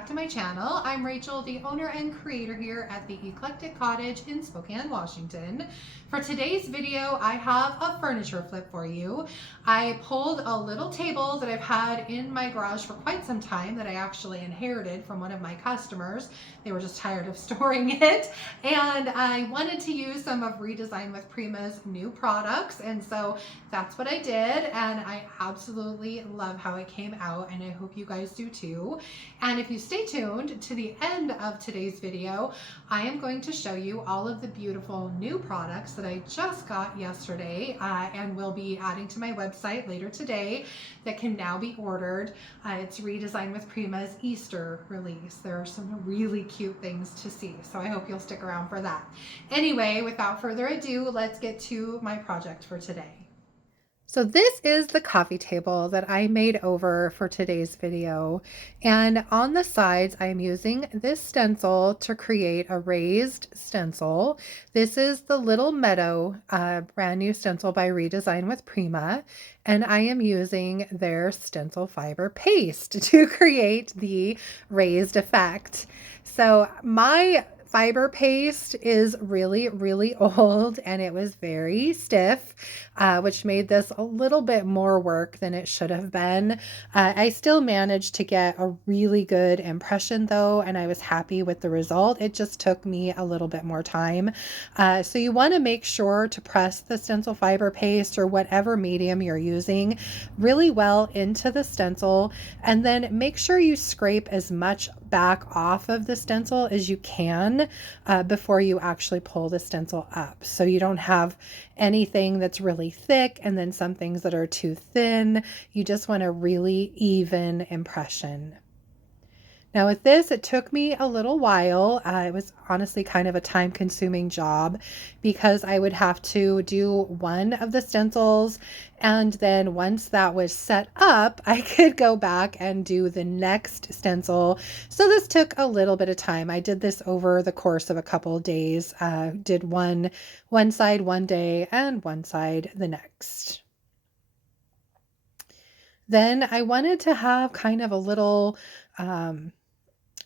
back to my channel. I'm Rachel, the owner and creator here at the Eclectic Cottage in Spokane, Washington. For today's video, I have a furniture flip for you. I pulled a little table that I've had in my garage for quite some time that I actually inherited from one of my customers. They were just tired of storing it, and I wanted to use some of Redesign with Prima's new products, and so that's what I did, and I absolutely love how it came out, and I hope you guys do too. And if you stay tuned to the end of today's video, I am going to show you all of the beautiful new products that I just got yesterday and will be adding to my website later today that can now be ordered. It's Redesign with Prima's Easter release. There are some really cute things to see, so I hope you'll stick around for that. Anyway, without further ado, let's get to my project for today. So this is the coffee table that I made over for today's video, and on the sides I'm using this stencil to create a raised stencil. This is the little Meadow brand new stencil by Redesign with Prima, and I am using their stencil fiber paste to create the raised effect. So my fiber paste is really old, and it was very stiff, which made this a little bit more work than it should have been. I still managed to get a really good impression though, and I was happy with the result. It just took me a little bit more time. So you want to make sure to press the stencil fiber paste or whatever medium you're using really well into the stencil, and then make sure you scrape as much back off of the stencil as you can before you actually pull the stencil up, so you don't have anything that's really thick and then some things that are too thin. You just want a really even impression. Now with this, it took me a little while. It was honestly kind of a time-consuming job because I would have to do one of the stencils, and then once that was set up, I could go back and do the next stencil. So this took a little bit of time. I did this over the course of a couple of days. Did one side one day and one side the next. Then I wanted to have kind of a little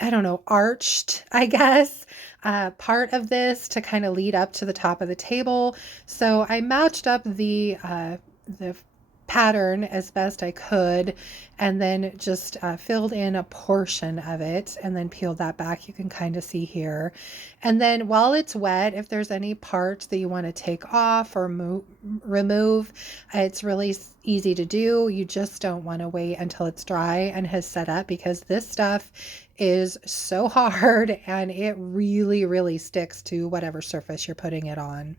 I don't know, arched, I guess, part of this to kind of lead up to the top of the table. So I matched up the pattern as best I could, and then just filled in a portion of it and then peeled that back. You can kind of see here. And then while it's wet, if there's any parts that you want to take off or remove, it's really easy to do. You just don't want to wait until it's dry and has set up, because this stuff is so hard and it really sticks to whatever surface you're putting it on.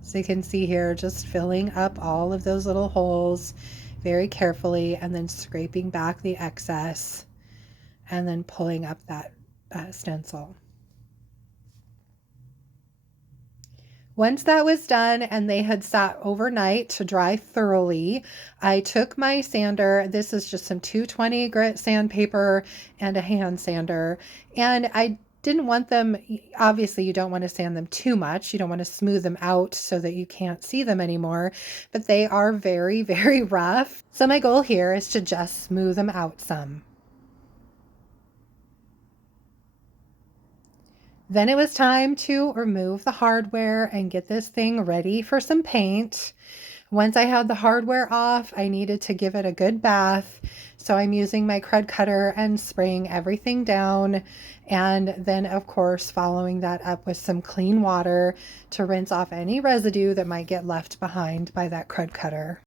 So you can see here, just filling up all of those little holes very carefully, and then scraping back the excess, and then pulling up that stencil. Once that was done and they had sat overnight to dry thoroughly, I took my sander. This is just some 220 grit sandpaper and a hand sander, and I didn't want them, obviously you don't want to sand them too much. You don't want to smooth them out so that you can't see them anymore, but they are very rough. So my goal here is to just smooth them out some. Then it was time to remove the hardware and get this thing ready for some paint. Once I had the hardware off, I needed to give it a good bath. So I'm using my crud cutter and spraying everything down. And then of course, following that up with some clean water to rinse off any residue that might get left behind by that crud cutter.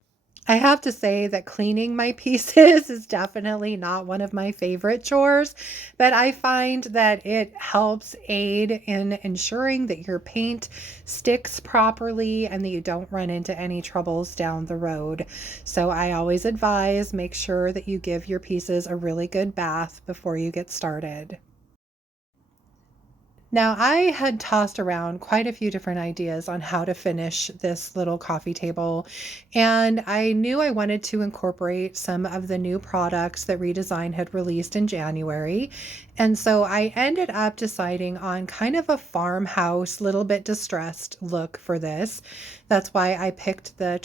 I have to say that cleaning my pieces is definitely not one of my favorite chores, but I find that it helps aid in ensuring that your paint sticks properly and that you don't run into any troubles down the road. So I always advise, make sure that you give your pieces a really good bath before you get started. Now, I had tossed around quite a few different ideas on how to finish this little coffee table, and I knew I wanted to incorporate some of the new products that Redesign had released in January. And so I ended up deciding on kind of a farmhouse, little bit distressed look for this. That's why I picked the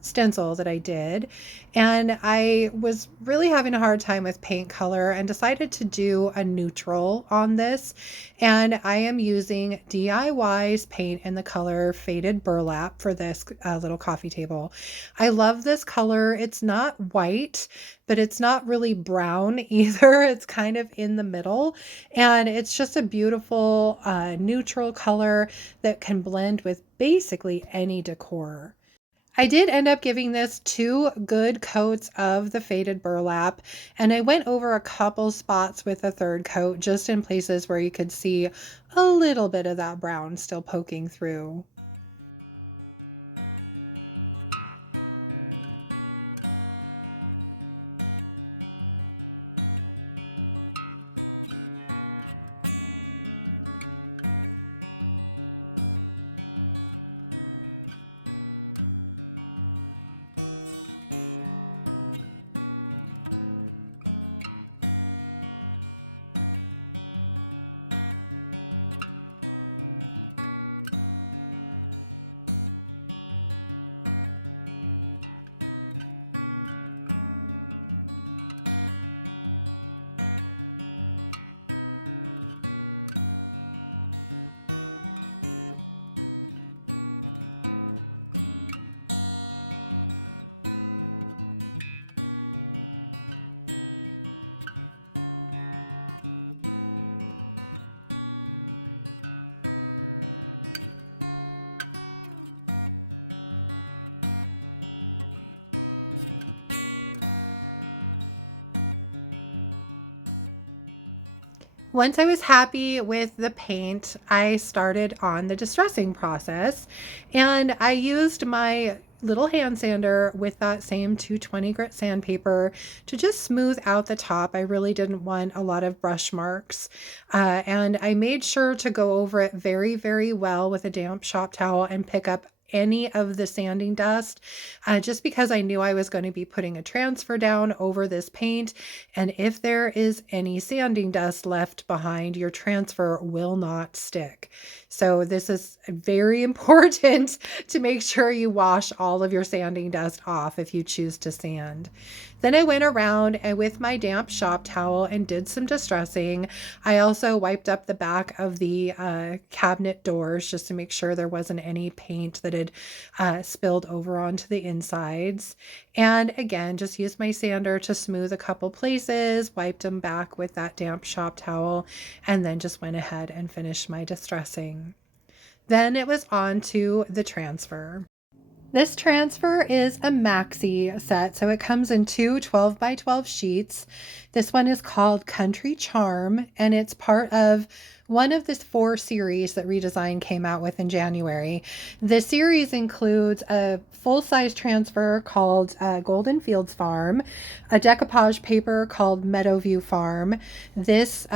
stencil that I did. And I was really having a hard time with paint color and decided to do a neutral on this. And I am using DIY's paint in the color Faded Burlap for this little coffee table. I love this color. It's not white, but it's not really brown either. It's kind of in the middle, and it's just a beautiful neutral color that can blend with basically any decor. I did end up giving this 2 good coats of the Faded Burlap, and I went over a couple spots with a 3rd coat just in places where you could see a little bit of that brown still poking through. Once I was happy with the paint, I started on the distressing process, and I used my little hand sander with that same 220 grit sandpaper to just smooth out the top. I really didn't want a lot of brush marks. And I made sure to go over it very, very well with a damp shop towel and pick up any of the sanding dust, just because I knew I was going to be putting a transfer down over this paint. And if there is any sanding dust left behind, your transfer will not stick. So this is very important to make sure you wash all of your sanding dust off if you choose to sand. Then I went around and with my damp shop towel and did some distressing. I also wiped up the back of the cabinet doors just to make sure there wasn't any paint that had spilled over onto the insides. And again, just used my sander to smooth a couple places, wiped them back with that damp shop towel, and then just went ahead and finished my distressing. Then it was on to the transfer. This transfer is a maxi set, so it comes in 2 by 12 sheets. This one is called Country Charm, and it's part of one of the 4 series that Redesign came out with in January. The series includes a full-size transfer called Golden Fields Farm, a decoupage paper called Meadow Farm, this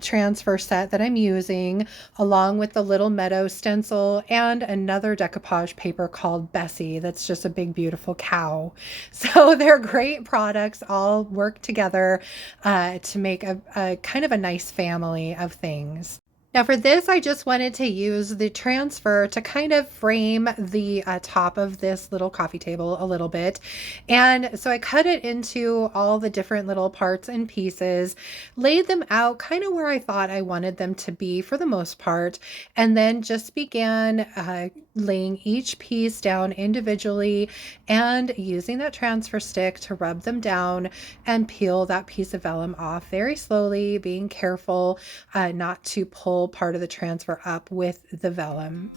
transfer set that I'm using, along with the Little Meadow stencil, and another decoupage paper called Bessie that's just a big, beautiful cow. So they're great products, all work together to make a kind of a nice family of things. Now for this, I just wanted to use the transfer to kind of frame the top of this little coffee table a little bit. And so I cut it into all the different little parts and pieces, laid them out kind of where I thought I wanted them to be for the most part, and then just began laying each piece down individually and using that transfer stick to rub them down and peel that piece of vellum off very slowly, being careful not to pull part of the transfer up with the vellum.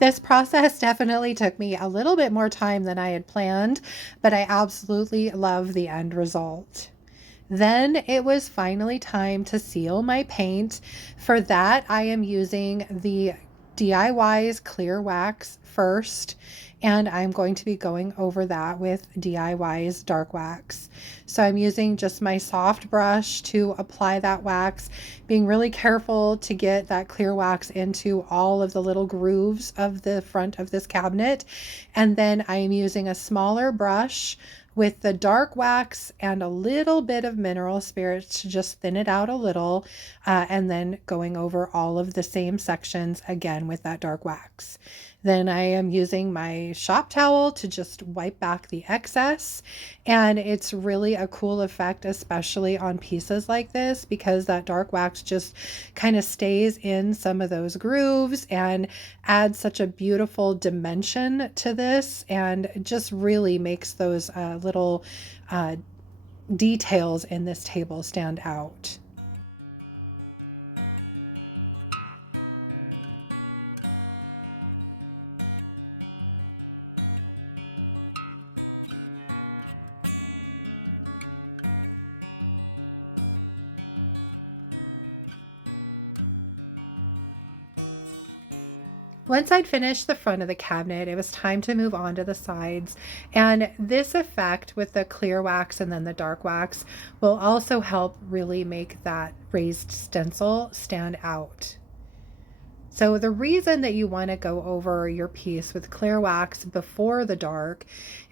This process definitely took me a little bit more time than I had planned, but I absolutely love the end result. Then it was finally time to seal my paint. For that, I am using the DIY's clear wax first, and I'm going to be going over that with DIY's dark wax. So I'm using just my soft brush to apply that wax, being really careful to get that clear wax into all of the little grooves of the front of this cabinet. And then I am using a smaller brush with the dark wax and a little bit of mineral spirits to just thin it out a little, and then going over all of the same sections again with that dark wax. Then I am using my shop towel to just wipe back the excess, and it's really a cool effect, especially on pieces like this, because that dark wax just kind of stays in some of those grooves and adds such a beautiful dimension to this, and just really makes those little details in this table stand out. Once I'd finished the front of the cabinet, it was time to move on to the sides. And this effect with the clear wax and then the dark wax will also help really make that raised stencil stand out. So the reason that you want to go over your piece with clear wax before the dark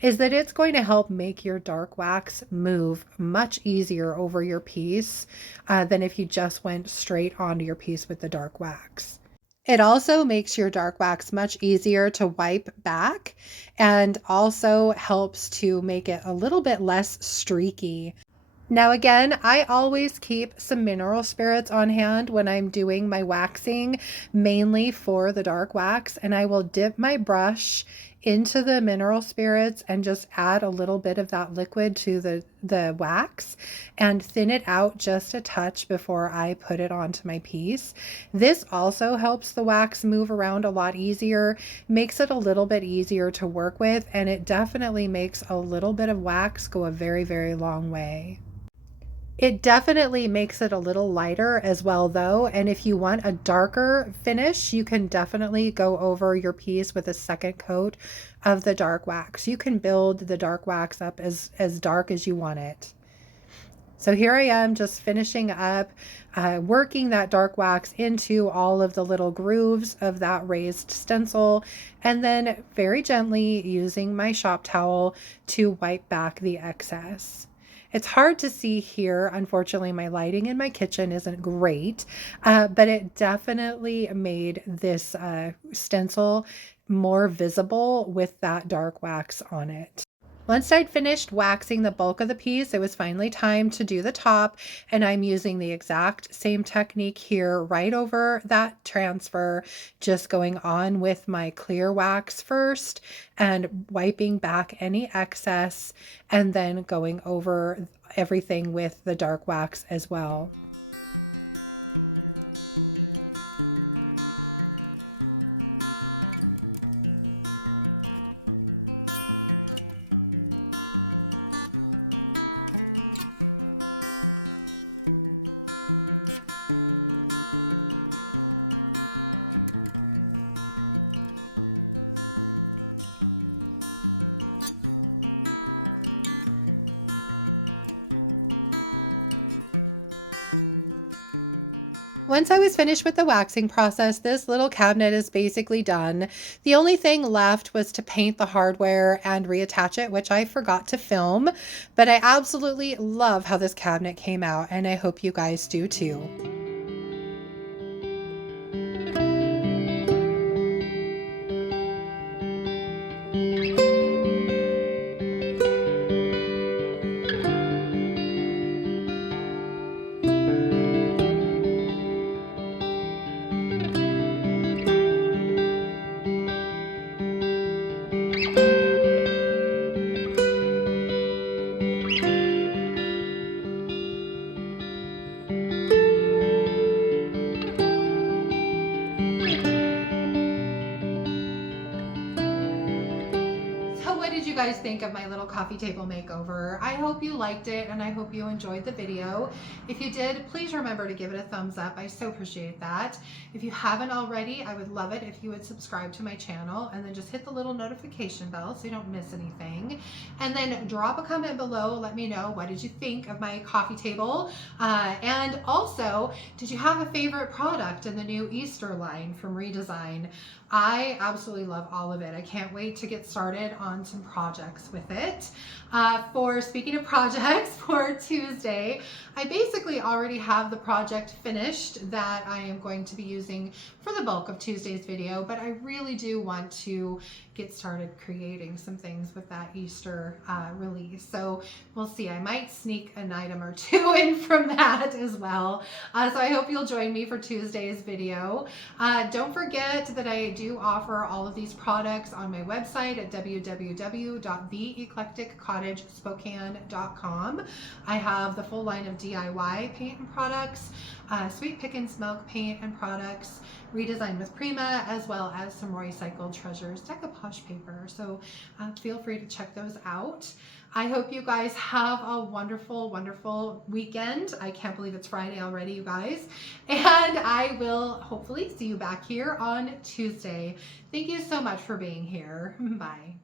is that it's going to help make your dark wax move much easier over your piece than if you just went straight onto your piece with the dark wax. It also makes your dark wax much easier to wipe back and also helps to make it a little bit less streaky. Now again, I always keep some mineral spirits on hand when I'm doing my waxing, mainly for the dark wax, and I will dip my brush into the mineral spirits and just add a little bit of that liquid to the wax and thin it out just a touch before I put it onto my piece. This also helps the wax move around a lot easier, makes it a little bit easier to work with, and it definitely makes a little bit of wax go a very, very long way. It definitely makes it a little lighter as well though, and if you want a darker finish, you can definitely go over your piece with a second coat of the dark wax. You can build the dark wax up as dark as you want it. So here I am just finishing up, working that dark wax into all of the little grooves of that raised stencil, and then very gently using my shop towel to wipe back the excess. It's hard to see here. Unfortunately, my lighting in my kitchen isn't great, but it definitely made this stencil more visible with that dark wax on it. Once I'd finished waxing the bulk of the piece, it was finally time to do the top, and I'm using the exact same technique here right over that transfer, just going on with my clear wax first and wiping back any excess, and then going over everything with the dark wax as well. Once I was finished with the waxing process, this little cabinet is basically done. The only thing left was to paint the hardware and reattach it, which I forgot to film, but I absolutely love how this cabinet came out, and I hope you guys do too. of my little coffee table makeover. I hope you liked it and I hope you enjoyed the video. If you did, please remember to give it a thumbs up. I so appreciate that. If you haven't already, I would love it if you would subscribe to my channel and then just hit the little notification bell so you don't miss anything. And then drop a comment below. Let me know, what did you think of my coffee table? And also, did you have a favorite product in the new Easter line from Redesign? I absolutely love all of it. I can't wait to get started on some projects with it. Speaking of projects, for Tuesday, I basically already have the project finished that I am going to be using for the bulk of Tuesday's video, but I really do want to get started creating some things with that Easter release. So we'll see. I might sneak an item or two in from that as well. So I hope you'll join me for Tuesday's video. Don't forget that I do offer all of these products on my website at www.theeclecticcottagespokane.com. I have the full line of DIY paint and products, Sweet Pick and Smoke paint and products, Redesign with Prima, as well as some Recycled Treasures decoupage paper. So feel free to check those out. I hope you guys have a wonderful, wonderful weekend. I can't believe it's Friday already, you guys. And I will hopefully see you back here on Tuesday. Thank you so much for being here. Bye.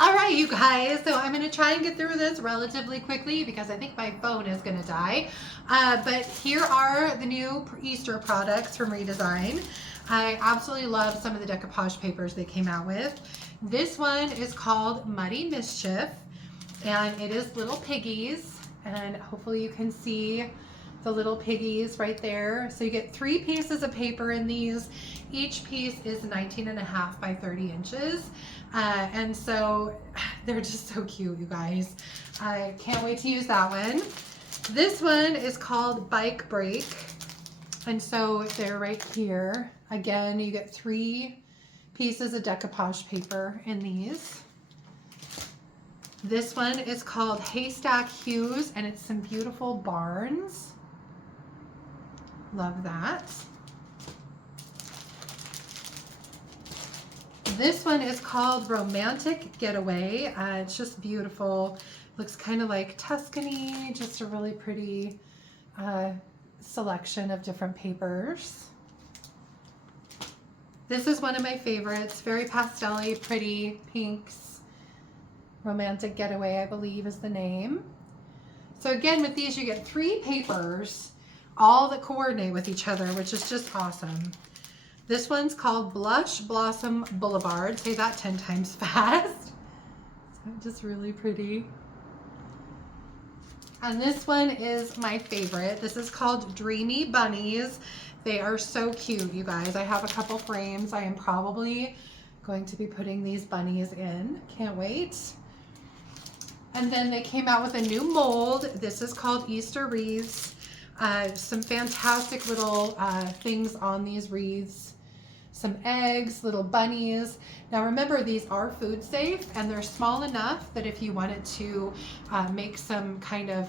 All right, you guys, so I'm gonna try and get through this relatively quickly because I think my phone is gonna die. But here are the new Easter products from Redesign. I absolutely love some of the decoupage papers they came out with. This one is called Muddy Mischief, and it is little piggies, and hopefully you can see the little piggies right there. So you get 3 pieces of paper in these. Each piece is 19.5 by 30 inches. And so they're just so cute, you guys. I can't wait to use that one. This one is called Bike Break. And so they're right here. Again, you get 3 pieces of decoupage paper in these. This one is called Haystack Hues, and it's some beautiful barns. Love that. This one is called Romantic Getaway. It's just beautiful. Looks kind of like Tuscany, just a really pretty selection of different papers. This is one of my favorites, very pastel-y, pretty pinks. Romantic Getaway, I believe, is the name. So again, with these, you get 3 papers, all that coordinate with each other, which is just awesome. This one's called Blush Blossom Boulevard. Say that 10 times fast. Just really pretty. And this one is my favorite. This is called Dreamy Bunnies. They are so cute, you guys. I have a couple frames. I am probably going to be putting these bunnies in. Can't wait. And then they came out with a new mold. This is called Easter Wreaths. Some fantastic little things on these wreaths. Some eggs, little bunnies. Now remember, these are food safe and they're small enough that if you wanted to make some kind of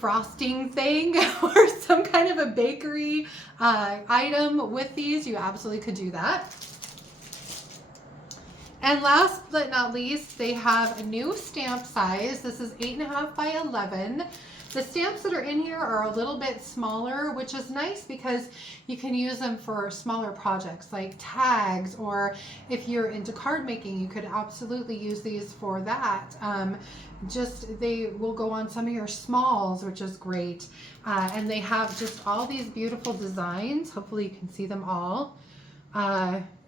frosting thing or some kind of a bakery item with these, you absolutely could do that. And last but not least, they have a new stamp size. This is 8.5 by 11. The stamps that are in here are a little bit smaller, which is nice because you can use them for smaller projects like tags, or if you're into card making, you could absolutely use these for that. They will go on some of your smalls, which is great. And they have just all these beautiful designs. Hopefully you can see them all.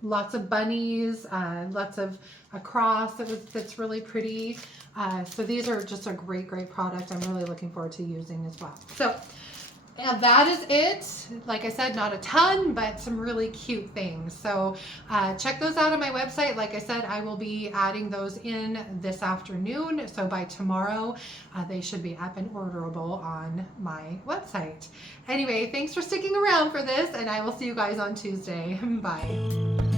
Lots of bunnies, lots of a cross that's really pretty. So these are just a great product. I'm really looking forward to using as well. So and that is it. Like I said, not a ton, but some really cute things. So check those out on my website. Like I said, I will be adding those in this afternoon. So by tomorrow, they should be up and orderable on my website. Anyway, thanks for sticking around for this, and I will see you guys on Tuesday. Bye.